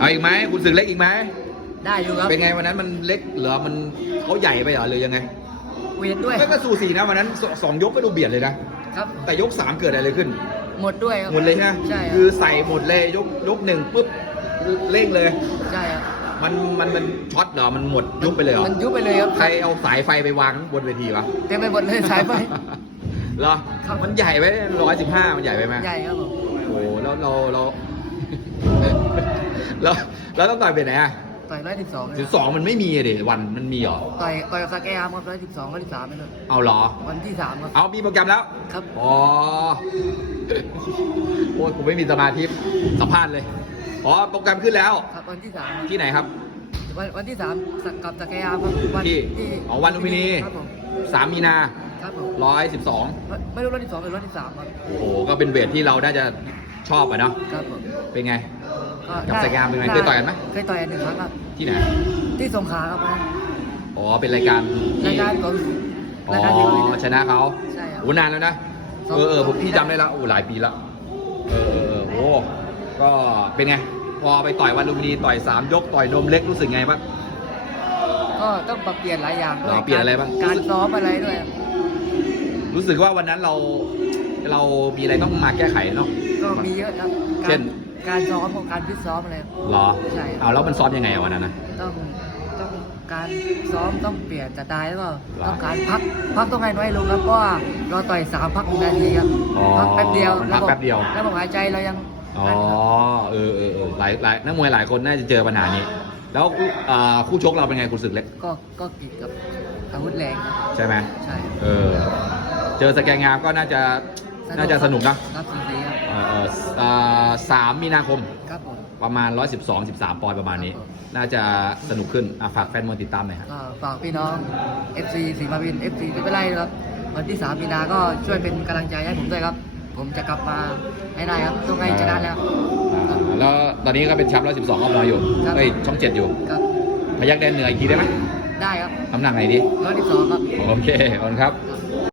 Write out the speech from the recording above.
เอาอีกไหมคุณศึกเล็กอีกไหมได้อยู่ครับเป็นไงวันนั้นมันเล็กเหรอมันเขาใหญ่ไปเหรอหรือยังไงเวทด้วยก็ก็สูสีนะวันนั้นสสองยกก็ดูเบียดเลยนะครับ แต่ยกสามเกิดอะไรขึ้น หมดด้วยครับหมดเลยใช่ไหมใช่ครับคือใส่หมดเลยยกยกหนึ่งปุ๊บเร่งเลยใช่ครับมันมันมันช็อตเหรอมันหมดยุบไปเลยเหรอมันยุบไปเลยครับใครเอาสายไฟไปวางบนเวทีวะเต็มไปหมดเลยสายไฟเหรอครับมันใหญ่ไหมร้อยสิบห้ามันใหญ่ไปไหมใหญ่ครับผมโอ้โหแล้วเราเรา แล้วแล้วต้องต่อยเป็นไหนอะต่อยร้อยสิบสองสิบสองมันไม่มีอะดิวันมันมีเหรอต่อยต่อยกับสแกมครับร้อยสิบสองร้อยสิบสามไปเลยเอาเหรอ วันที่สามครับเอามีโปรแกรมแล้วครับอ๋อโอ้ยผมไม่มีสมาธิสัมภาษณ์เลยอ๋อโปรแกรมขึ้นแล้วครับวันที่สามที่ไหนครับ วันวันที่สามกับสแกมครับวันที่อ๋อวันลุมพินีครับผมสามมีนาครับผมร้อยสิบสองไม่รู้ร้อยสิบสองหรือร้อยสิบสามครับโอ้โหก็เป็นเวทที่เราน่าจะชอบอะเนาะครับผมเป็นไง ก็กับได้สแกมเป็นไงด้เคยต่อยกันไหมเคยต่อยกันหนึ่งครั้งครับที่ไหนที่สงขลาครับนะอ๋อเป็นรายการรายการของอ๋รายการที่เราอชนะเขาใช่ครับโอ้นานแล้วนะสองเออเออผมสองปีพี่จำได้แล้วโอ้หลายปีแล้วเออเออเออโอ้ก็เป็นไงพอไปต่อยวันลุมพินีต่อยสามยกต่อยนมเล็กรู้สึกไงบ้างก็ต้องปรับเปลี่ยนหลายอย่างด้วยอ๋อเปลี่ยนอะไรบ้างการซ้อมอะไรด้วย รู้สึกว่าวันนั้นเราเรามีอะไรต้องมาแก้ไขเนาะก็มีเยอะครับการเช่น การซ้อมของการฟิตซ้อมอะไร เหรอใช่ครับ เอาแล้วมันซ้อมยังไงอะวันนั้นนะ ต้องต้องการซ้อมต้องเปลี่ยนสไตล์แล้วก็หรอต้องการพักพักต้องให้น้อยลงครับเพราะว่าเราต่อยสามพักหนึ่งนาทีครับอ๋อพักแป๊บเดียวมันพักแป๊บเดียว ระบบหายใจเรายังอ๋อเออเออเออหลายหลายนักมวยหลายคนน่าจะเจอปัญหานี้ แล้วคู่อ่าคู่ชกเราเป็นไงคุณศึกเล็กก็ก็กิดกับอาวุธแรงครับใช่ไหมใช่เออเจอสแกนงามก็น่าจะน่าจะสนุกนะ ครับสนุกดี สามมีนาคมครับผมประมาณ 112 13 ปอนด์ประมาณนี้ครับผมน่าจะสนุกขึ้นอะฝากแฟนมวยติดตามหน่อยฮะก็ฝากพี่น้อง FC สีมาวิน FC ที่ไม่ไล่ครับ วันที่ 3 มีนาก็ช่วยเป็นกำลังใจให้ผมด้วยครับ ผมจะกลับมาให้ได้ครับ ต้องให้ชนะแล้วอ่าแล้วตอนนี้ก็เป็นแชมป์112ก็รออยู่ครับ เอ้ยช่องเจ็ดอยู่ ครับพยักแดนเหนืออีกทีได้ไหมได้ครับน้ำหนักไหนดีร้อยที่สองครับ โอเคขอบคุณครับ